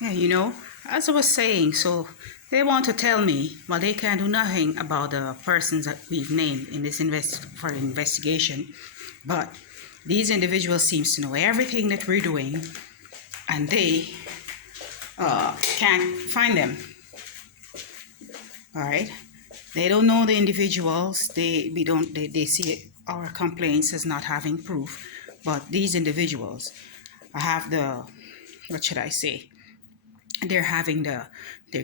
Yeah, as I was saying, so they want to tell me, well, they can't do nothing about the persons that we've named in this for the investigation, but these individuals seems to know everything that we're doing, and they can't find them. All right, they don't know the individuals. We don't. They see our complaints as not having proof, but these individuals have the, what should I say? They're having their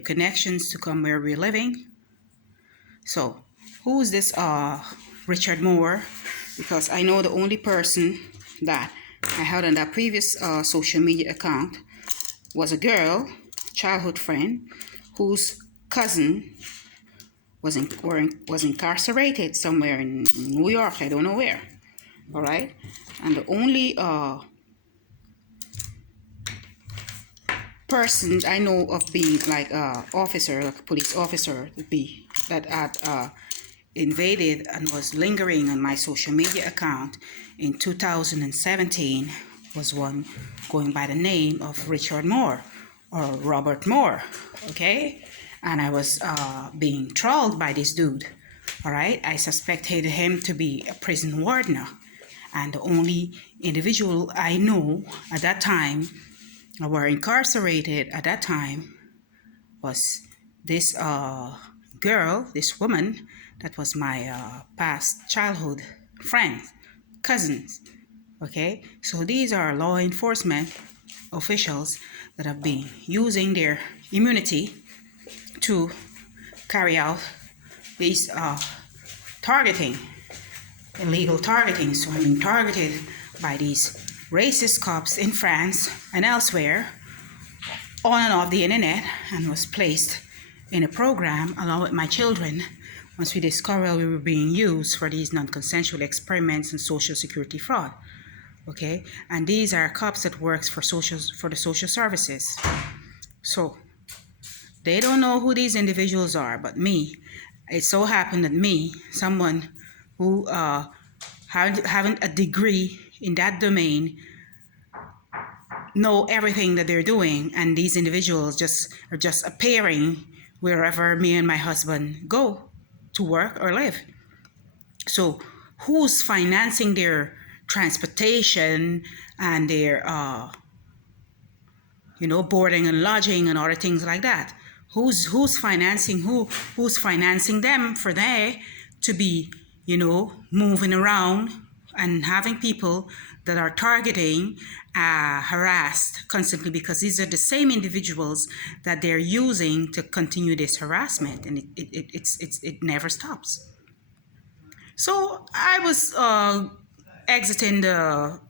connections to come where we're living. So who's this Richard Moore? Because I know the only person that I had on that previous social media account was a girl, childhood friend, whose cousin was incarcerated somewhere in New York. I don't know where. All right, and the only person I know of being like officer, like a police officer, would be that had invaded and was lingering on my social media account in 2017 was one going by the name of Richard Moore or Robert Moore, okay? And I was being trolled by this dude, all right? I suspected him to be a prison warden, and the only individual I know at that time were incarcerated at that time was this girl, this woman that was my past childhood friend, cousins. Okay, so these are law enforcement officials that have been using their immunity to carry out these targeting, illegal targeting. So I'm being targeted by these racist cops in France and elsewhere on and off the internet, and was placed in a program along with my children once we discovered we were being used for these non-consensual experiments and social security fraud. Okay, and these are cops that works for the social services. So they don't know who these individuals are, but me. It so happened that me, someone who having a degree in that domain, know everything that they're doing, and these individuals are just appearing wherever me and my husband go to work or live. So who's financing their transportation and their boarding and lodging and other things like that? Who's financing who's financing them for they to be moving around and having people that are targeting, harassed constantly, because these are the same individuals that they're using to continue this harassment, and it never stops. So I was exiting the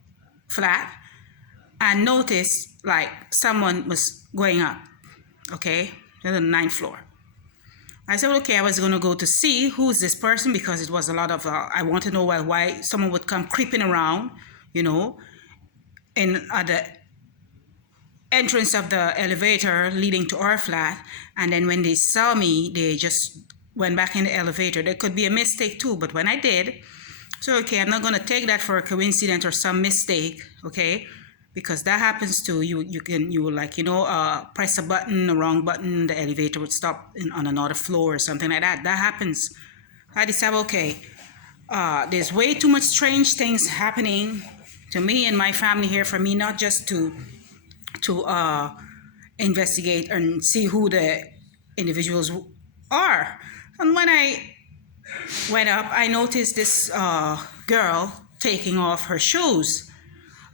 flat and noticed like someone was going up, okay, to the ninth floor. I said, okay, I was going to go to see who's this person, because it was a lot of, I want to know why someone would come creeping around, in at the entrance of the elevator leading to our flat. And then when they saw me, they just went back in the elevator. There could be a mistake too, but when I did, so okay, I'm not going to take that for a coincidence or some mistake, okay? Because that happens too. You will like, press a button, a wrong button, the elevator would stop on another floor or something like that. That happens. I decided, okay, there's way too much strange things happening to me and my family here for me not just to investigate and see who the individuals are. And when I went up, I noticed this girl taking off her shoes.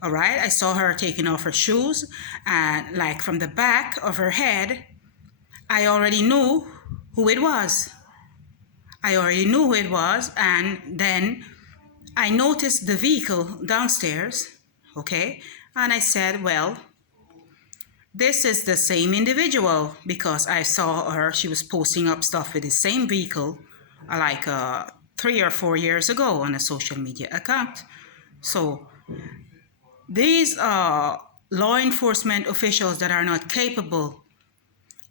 All right, I saw her taking off her shoes, and like from the back of her head, I already knew who it was. And then I noticed the vehicle downstairs, okay? And I said, well, this is the same individual, because I saw her, she was posting up stuff with the same vehicle like 3 or 4 years ago on a social media account. So these law enforcement officials that are not capable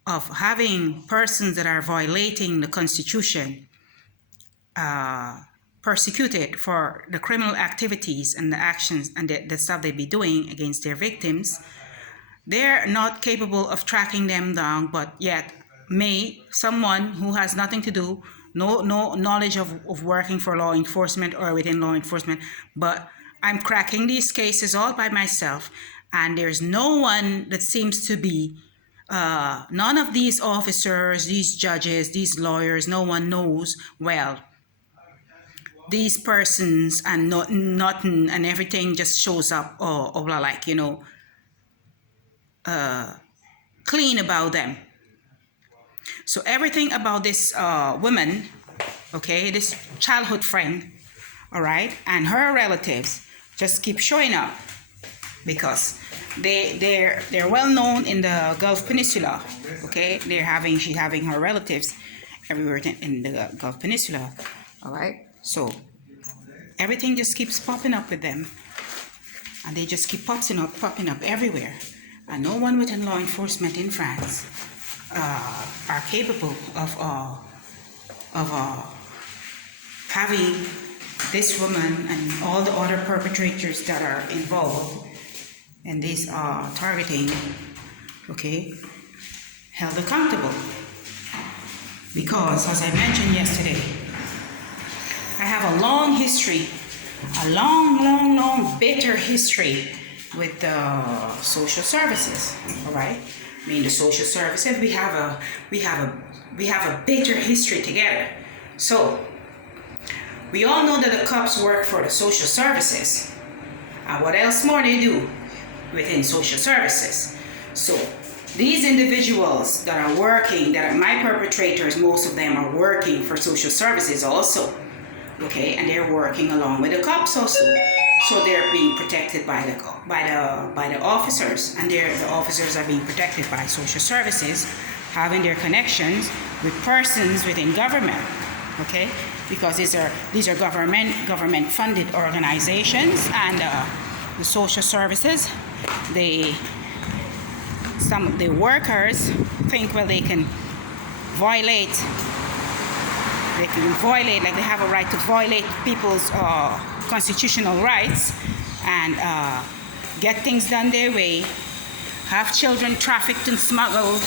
of having persons that are violating the Constitution persecuted for the criminal activities and the actions and the stuff they be doing against their victims, They're not capable of tracking them down, but yet someone who has nothing to do, no knowledge of working for law enforcement or within law enforcement, but I'm cracking these cases all by myself, and there's no one that seems to be, none of these officers, these judges, these lawyers, no one knows, well, these persons, and nothing and everything just shows up, or like, clean about them. So everything about this woman, okay, this childhood friend, all right, and her relatives just keep showing up because they're well known in the Gulf Peninsula, okay. She's having her relatives everywhere in the Gulf Peninsula, all right. So everything just keeps popping up with them, and they just keep popping up everywhere, and no one within law enforcement in France are capable of having this woman and all the other perpetrators that are involved in this targeting, okay, held accountable. Because, as I mentioned yesterday, I have a long history, a long, bitter history with the social services, all right? I mean, the social services, we have a bitter history together. So we all know that the cops work for the social services, and what else more they do within social services. So these individuals that are working, that are my perpetrators, most of them are working for social services also, okay, and they're working along with the cops also. So they're being protected by the officers, and the officers are being protected by social services, having their connections with persons within government, okay? Because these are government funded organizations, and the social services, some of the workers think, well, they can violate, like they have a right to violate people's constitutional rights and get things done their way, have children trafficked and smuggled,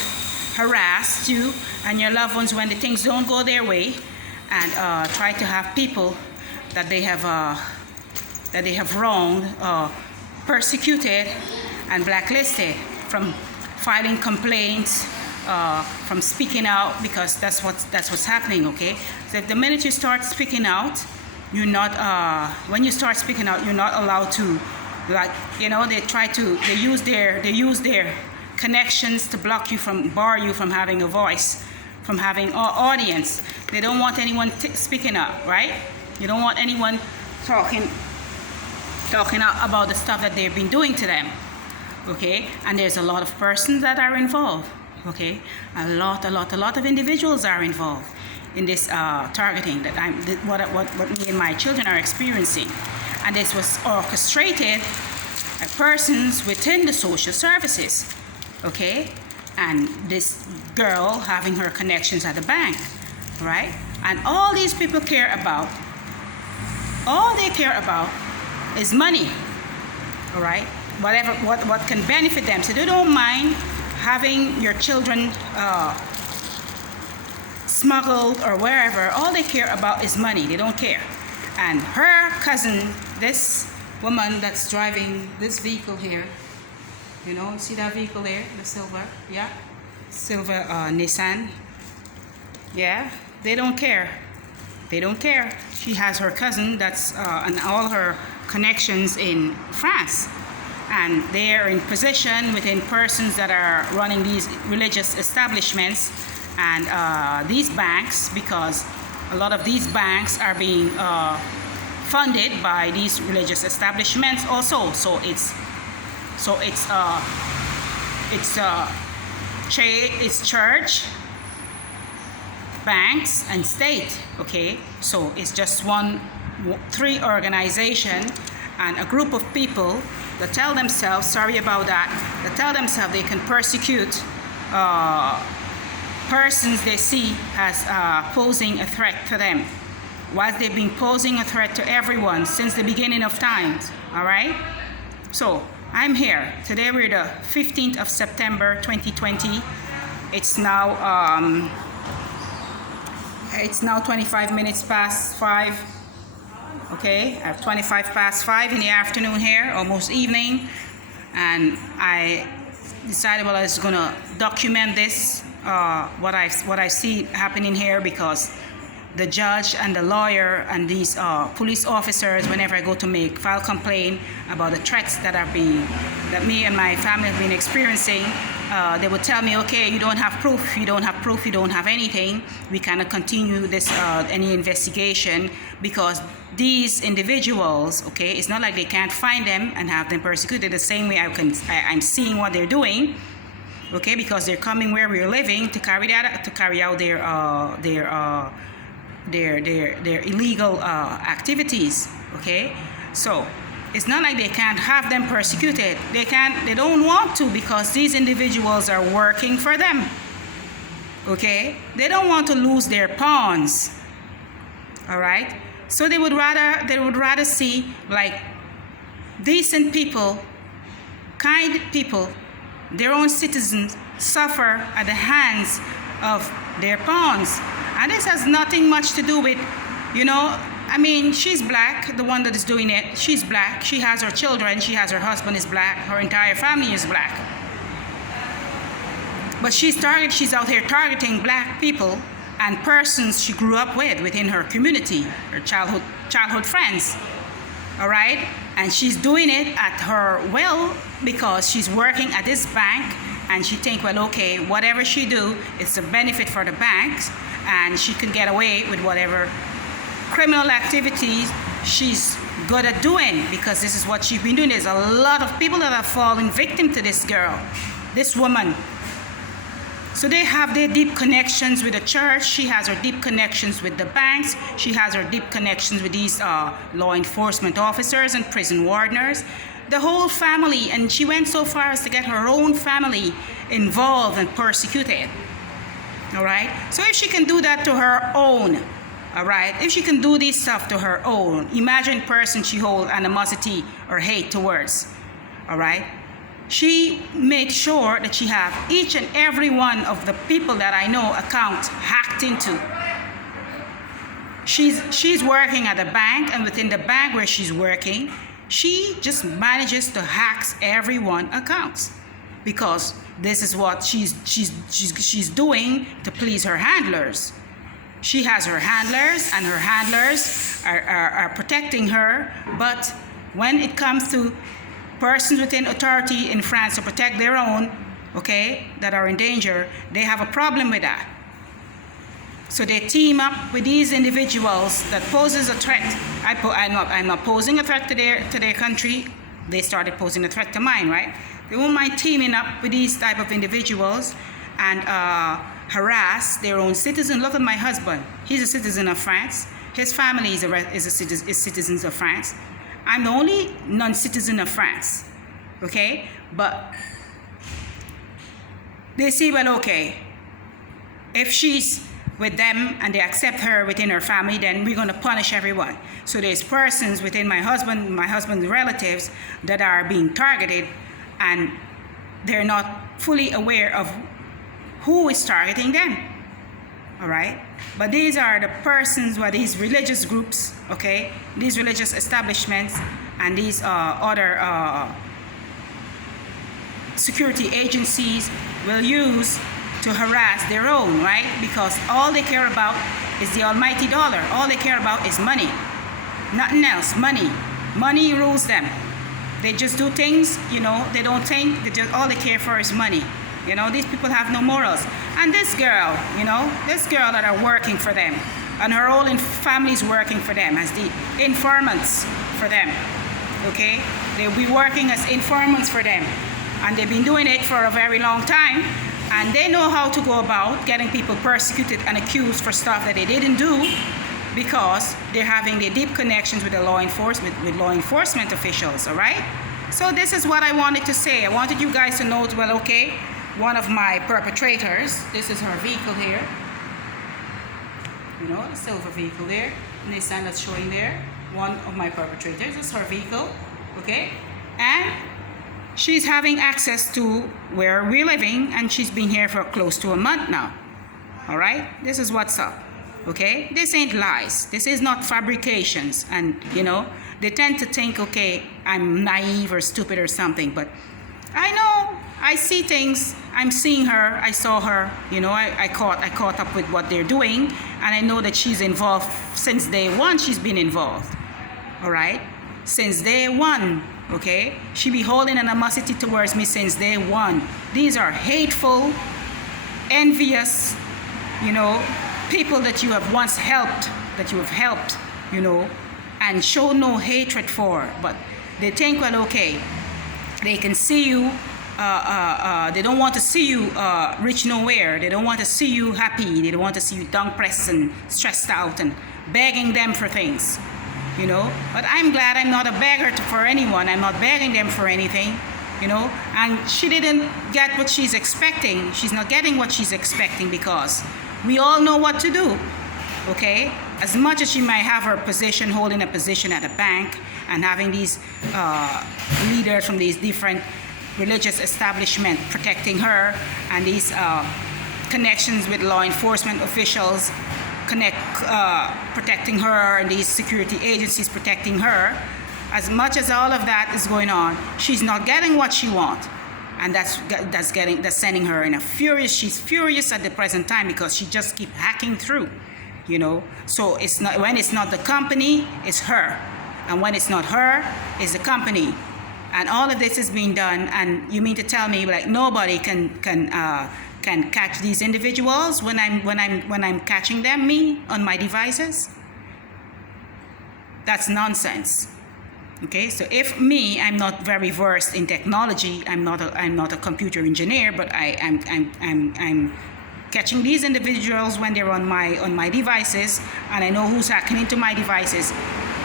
harassed you and your loved ones when the things don't go their way, and try to have people that they have wronged, persecuted and blacklisted from filing complaints, from speaking out, because that's what's happening, okay? So if the minute you start speaking out, you're not when you start speaking out, you're not allowed to, like, they use their connections to bar you from having a voice, from having an audience. They don't want anyone speaking up, right? You don't want anyone talking out about the stuff that they've been doing to them, okay? And there's a lot of persons that are involved, okay? A lot of individuals are involved in this targeting that what me and my children are experiencing. And this was orchestrated by persons within the social services, okay? And this girl having her connections at the bank, right? And all these people care about, all they care about is money, all right? What can benefit them. So they don't mind having your children smuggled or wherever. All they care about is money. They don't care. And her cousin, this woman that's driving this vehicle here, see that vehicle there, the silver, yeah, silver Nissan, yeah, they don't care. They don't care. She has her cousin that's and all her connections in France, and they're in position within persons that are running these religious establishments and these banks, because a lot of these banks are being funded by these religious establishments also. So it's church, banks, and state, okay? So it's just three organization and a group of people that tell themselves, sorry about that tell themselves they can persecute persons they see as posing a threat to them, whilst they've been posing a threat to everyone since the beginning of times, all right? So I'm here. Today we're the 15th of September 2020. It's now 25 minutes past 5. Okay, I have 25 past 5 in the afternoon here, almost evening, and I decided, well, I was gonna document this, what I see happening here, because the judge and the lawyer and these police officers, whenever I go to file complaint about the threats that me and my family have been experiencing, they would tell me, okay, you don't have proof, you don't have anything, we cannot continue this any investigation, because these individuals, okay, it's not like they can't find them and have them persecuted the same way I'm seeing what they're doing, okay, because they're coming where we're living to carry out their illegal activities, okay? So it's not like they can't have them persecuted. They don't want to, because these individuals are working for them, okay? They don't want to lose their pawns, all right? So they would rather see like decent people, kind people, their own citizens suffer at the hands of their pawns. And this has nothing much to do with, I mean, she's black, the one that is doing it. She's black. She has her children. She has her husband is black. Her entire family is black. But she's out here targeting black people and persons she grew up with within her community, her childhood friends. All right? And she's doing it at her will, because she's working at this bank, and she think, well, okay, whatever she do, it's a benefit for the banks, and she can get away with whatever criminal activities she's good at doing, because this is what she's been doing. There's a lot of people that have fallen victim to this girl, this woman. So they have their deep connections with the church. She has her deep connections with the banks. She has her deep connections with these law enforcement officers and prison wardeners. The whole family, and she went so far as to get her own family involved and persecuted. All right? So if she can do that to her own, all right? If she can do this stuff to her own, imagine person she holds animosity or hate towards, all right? She made sure that she have each and every one of the people that I know accounts hacked into. She's working at a bank, and within the bank where she's working, she just manages to hack everyone accounts, because this is what she's doing to please her handlers. She has her handlers, and her handlers are protecting her, but when it comes to persons within authority in France to protect their own, okay, that are in danger, they have a problem with that. So they team up with these individuals that poses a threat. I'm not posing a threat to their country. They started posing a threat to mine, right? They won't mind teaming up with these type of individuals and harass their own citizens. Look at my husband. He's a citizen of France. His family is citizens of France. I'm the only non-citizen of France, okay? But they say, well, okay, if she's with them and they accept her within her family, then we're going to punish everyone. So there's persons within my husband's relatives that are being targeted, and they're not fully aware of who is targeting them. All right? But these are the persons where these religious groups, okay, these religious establishments and these other security agencies will use to harass their own, right? Because all they care about is the almighty dollar. All they care about is money. Nothing else. Money. Money rules them. They just do things, they don't think, all they care for is money. These people have no morals. And this girl, this girl that are working for them, and her whole family's working for them as the informants for them, okay? They'll be working as informants for them. And they've been doing it for a very long time, and they know how to go about getting people persecuted and accused for stuff that they didn't do, because they're having their deep connections with the law enforcement officials, all right? So this is what I wanted to say. I wanted you guys to know, well, okay, one of my perpetrators, this is her vehicle here, the silver vehicle there, Nissan that's showing there, one of my perpetrators, this is her vehicle, okay? And she's having access to where we're living, and she's been here for close to a month now. All right, this is what's up. Okay, this ain't lies, this is not fabrications. And they tend to think, okay, I'm naive or stupid or something, but I know, I see things. I'm seeing her, I saw her, I caught up with what they're doing, and I know that she's involved since day one. She's been involved. All right, since day one. Okay, she be holding an animosity towards me since day one. These are hateful, envious, people that you have once helped, and show no hatred for. But they think, well, okay, they can see you, they don't want to see you reach nowhere. They don't want to see you happy. They don't want to see you down-pressed and stressed out and begging them for things. But I'm glad I'm not a beggar for anyone. I'm not begging them for anything, and she didn't get what she's expecting. She's not getting what she's expecting, because we all know what to do. Okay, as much as she might have her position, holding a position at a bank, and having these leaders from these different religious establishments protecting her, and these connections with law enforcement officials protecting her, and these security agencies protecting her, as much as all of that is going on, she's not getting what she wants. And that's sending her in a furious. She's furious at the present time, because she just keep hacking through, So it's not, when it's not the company, it's her, and when it's not her, it's the company. And all of this is being done, and you mean to tell me like nobody can catch these individuals when I'm catching them, me, on my devices? That's nonsense. Okay, so if me, I'm not very versed in technology. I'm not a computer engineer, but I'm catching these individuals when they're on my devices, and I know who's hacking into my devices.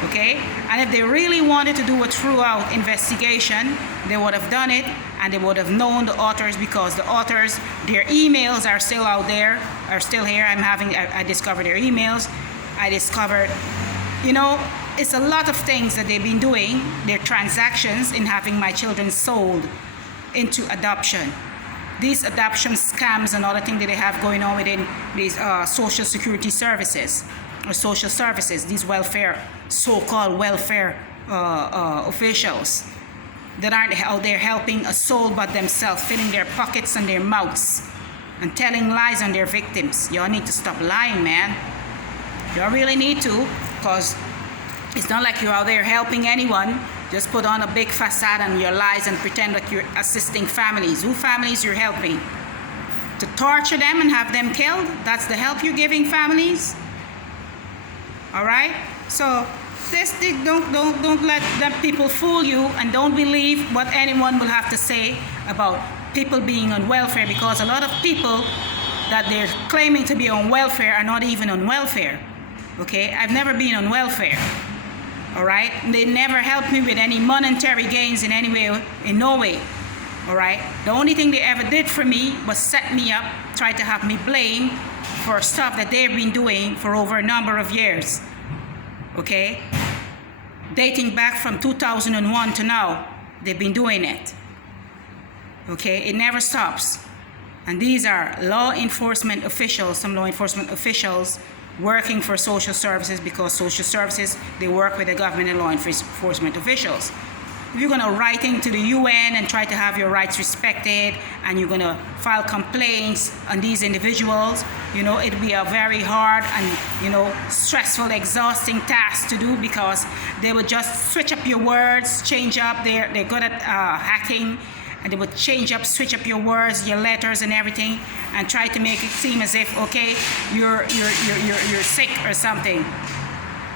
Okay, and if they really wanted to do a thorough investigation, they would have done it, and they would have known the authors, because the authors, their emails are still out there, are still here. I discovered their emails. I discovered, it's a lot of things that they've been doing, their transactions in having my children sold into adoption. These adoption scams and other things that they have going on within these social security services or social services, these so-called welfare officials that aren't out there helping a soul but themselves, filling their pockets and their mouths and telling lies on their victims. Y'all need to stop lying, man. Y'all really need to, because it's not like you're out there helping anyone. Just put on a big facade on your lies and pretend like you're assisting families. Who families you're helping? To torture them and have them killed? That's the help you're giving families? All right? So don't let them people fool you, and don't believe what anyone will have to say about people being on welfare, because a lot of people that they're claiming to be on welfare are not even on welfare. Okay? I've never been on welfare. All right? They never helped me with any monetary gains in any way, in no way. All right? The only thing they ever did for me was set me up, try to have me blamed for stuff that they've been doing for over a number of years. Okay? Dating back from 2001 to now, they've been doing it. Okay? It never stops. And these are law enforcement officials, some law enforcement officials working for social services, because social services, they work with the government and law enforcement officials. If you're going to write into the UN and try to have your rights respected, and you're going to file complaints on these individuals, it'd be a very hard and, stressful, exhausting task to do, because they would just switch up your words, change up. They're good at hacking, and they would switch up your words, your letters and everything, and try to make it seem as if, okay, you're sick or something.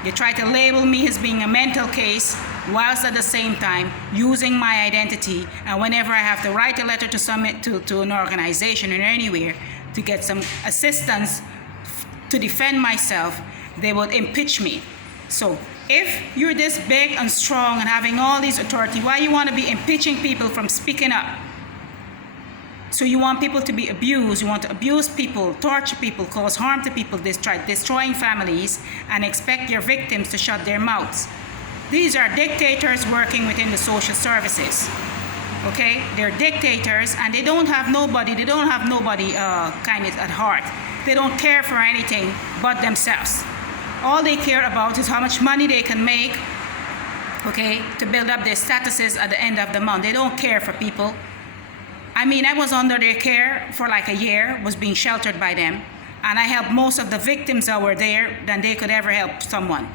They try to label me as being a mental case, whilst at the same time using my identity. And whenever I have to write a letter to submit to an organization or anywhere to get some assistance to defend myself, they would impeach me. So if you're this big and strong and having all these authority, why you want to be impeaching people from speaking up? So you want people to be abused, you want to abuse people, torture people, cause harm to people, destroying families, and expect your victims to shut their mouths. These are dictators working within the social services. Okay, they're dictators, and they don't have nobody kind of at heart. They don't care for anything but themselves. All they care about is how much money they can make, okay, to build up their statuses at the end of the month. They don't care for people. I mean, I was under their care for like a year, was being sheltered by them, and I helped most of the victims that were there than they could ever help someone.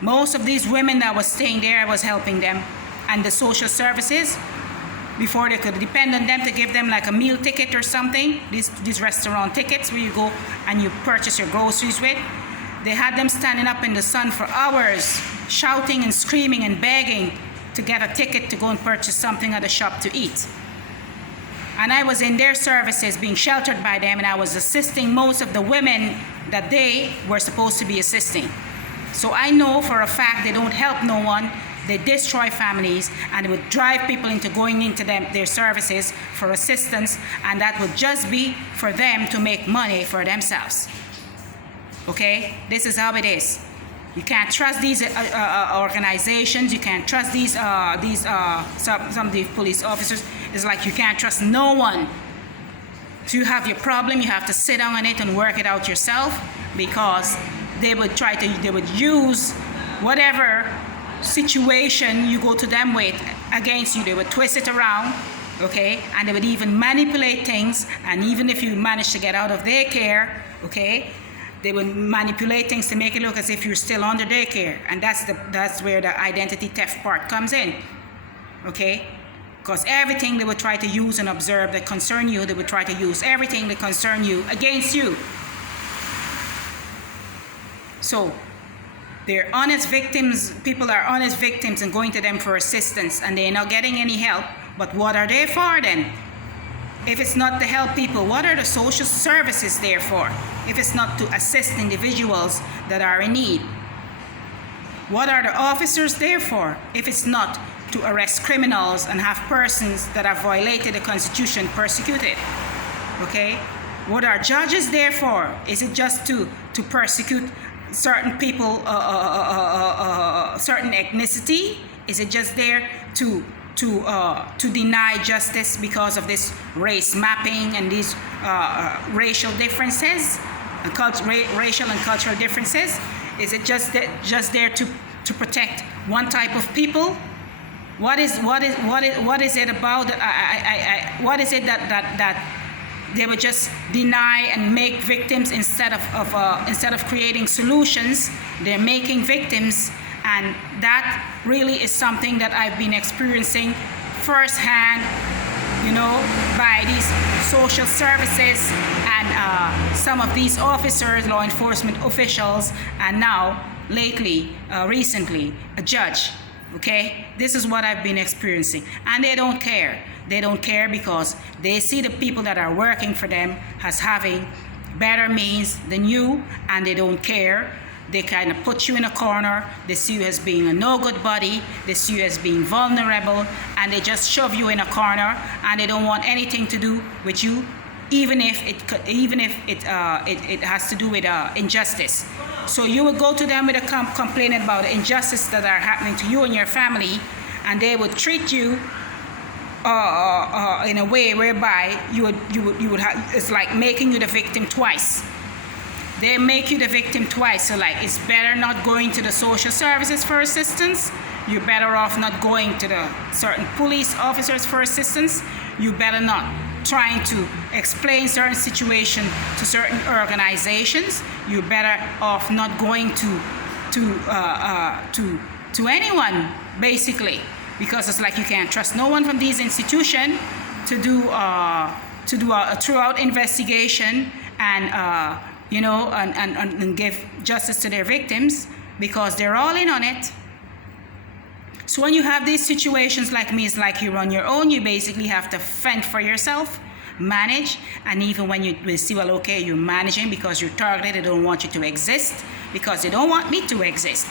Most of these women that was staying there, I was helping them. And the social services, before they could depend on them to give them like a meal ticket or something, these restaurant tickets where you go and you purchase your groceries with, they had them standing up in the sun for hours, shouting and screaming and begging to get a ticket to go and purchase something at the shop to eat. And I was in their services being sheltered by them, and I was assisting most of the women that they were supposed to be assisting. So I know for a fact they don't help no one. They destroy families, and it would drive people into going into their services for assistance, and that would just be for them to make money for themselves. Okay? This is how it is. You can't trust these organizations. You can't trust some of the police officers. It's like you can't trust no one. So you have your problem, you have to sit down on it and work it out yourself, because they would use whatever situation you go to them with against you. They would twist it around, okay, and they would even manipulate things. And even if you manage to get out of their care, okay, they would manipulate things to make it look as if you're still under their care. And that's where the identity theft part comes in, okay, because everything they would try to use and observe that concern you, they would try to use everything that concern you against you. So they're honest victims. People are honest victims and going to them for assistance, and they're not getting any help. But what are they for then? If it's not to help people, what are the social services there for? If it's not to assist individuals that are in need? What are the officers there for? If it's not to arrest criminals and have persons that have violated the Constitution persecuted? Okay? What are judges there for? Is it just to persecute certain people, certain ethnicity? Is it just there to deny justice because of this race mapping and these racial differences, racial and cultural differences? Is it just there to protect one type of people? What is it about? What is it that they would just deny and make victims instead of creating solutions? They're making victims, and that really is something that I've been experiencing firsthand, you know, by these social services and some of these officers, law enforcement officials, and now lately, recently, a judge. Okay, this is what I've been experiencing, and they don't care. They don't care because they see the people that are working for them as having better means than you, and they don't care. They kind of put you in a corner. They see you as being a no-good body. They see you as being vulnerable, and they just shove you in a corner, and they don't want anything to do with you, even if it has to do with injustice. So you would go to them with a complaint about the injustice that are happening to you and your family, and they would treat you in a way whereby you would have, it's like making you the victim twice. They make you the victim twice. So like, it's better not going to the social services for assistance. You're better off not going to the certain police officers for assistance. You better not trying to explain certain situation to certain organizations. You're better off not going to anyone, basically, because it's like you can't trust no one from these institutions to do a throughout investigation and and give justice to their victims, because they're all in on it. So when you have these situations like me, it's like you're on your own. You basically have to fend for yourself, manage, and even when you will see, well, okay, you're managing because you're targeted. They don't want you to exist because they don't want me to exist.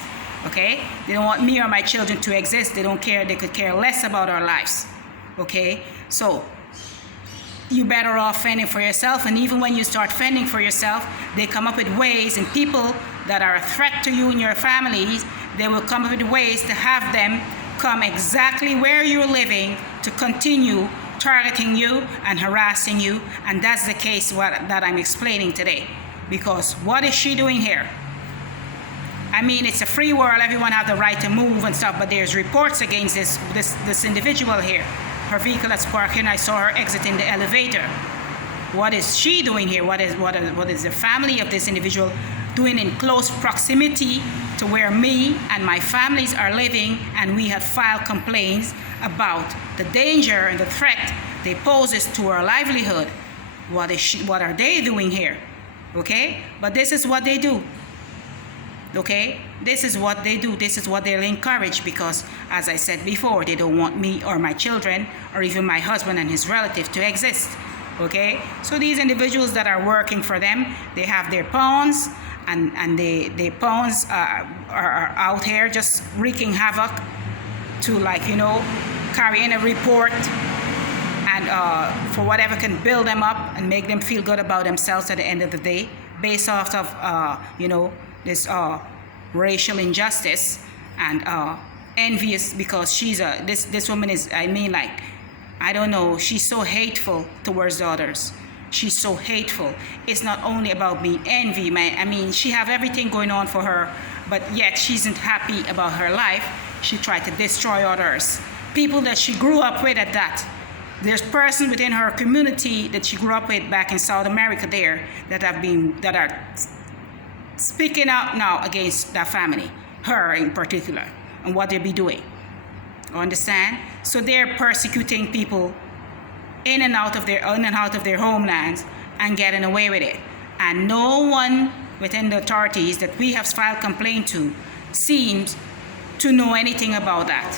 Okay? They don't want me or my children to exist. They don't care. They could care less about our lives. Okay? So you're better off fending for yourself, and even when you start fending for yourself, they come up with ways, and people that are a threat to you and your families, they will come up with ways to have them come exactly where you're living to continue targeting you and harassing you, and that's the case that I'm explaining today. Because what is she doing here? I mean, it's a free world, everyone has the right to move and stuff, but there's reports against this individual here. Her vehicle that's parked here, and I saw her exiting the elevator. What is she doing here? What is the family of this individual doing in close proximity to where me and my families are living, and we have filed complaints about the danger and the threat they poses to our livelihood? What are they doing here? Okay? But this is what they do. Okay? This is what they do. This is what they'll encourage, because, as I said before, they don't want me or my children or even my husband and his relative to exist. Okay? So these individuals that are working for them, they have their pawns, and the pawns are out here just wreaking havoc to, like, you know, carry in a report and for whatever can build them up and make them feel good about themselves at the end of the day, based off of you know, this racial injustice and envious, because she's this woman is, I mean, like, I don't know, she's so hateful towards others. She's so hateful. It's not only about being envy, man. I mean, she have everything going on for her, but yet she isn't happy about her life. She tried to destroy others, people that she grew up with at that. There's person within her community that she grew up with back in South America there that are speaking out now against that family, her in particular, and what they be doing. You understand? So they're persecuting people in and out of their homelands and getting away with it. And no one within the authorities that we have filed complaint to seems to know anything about that.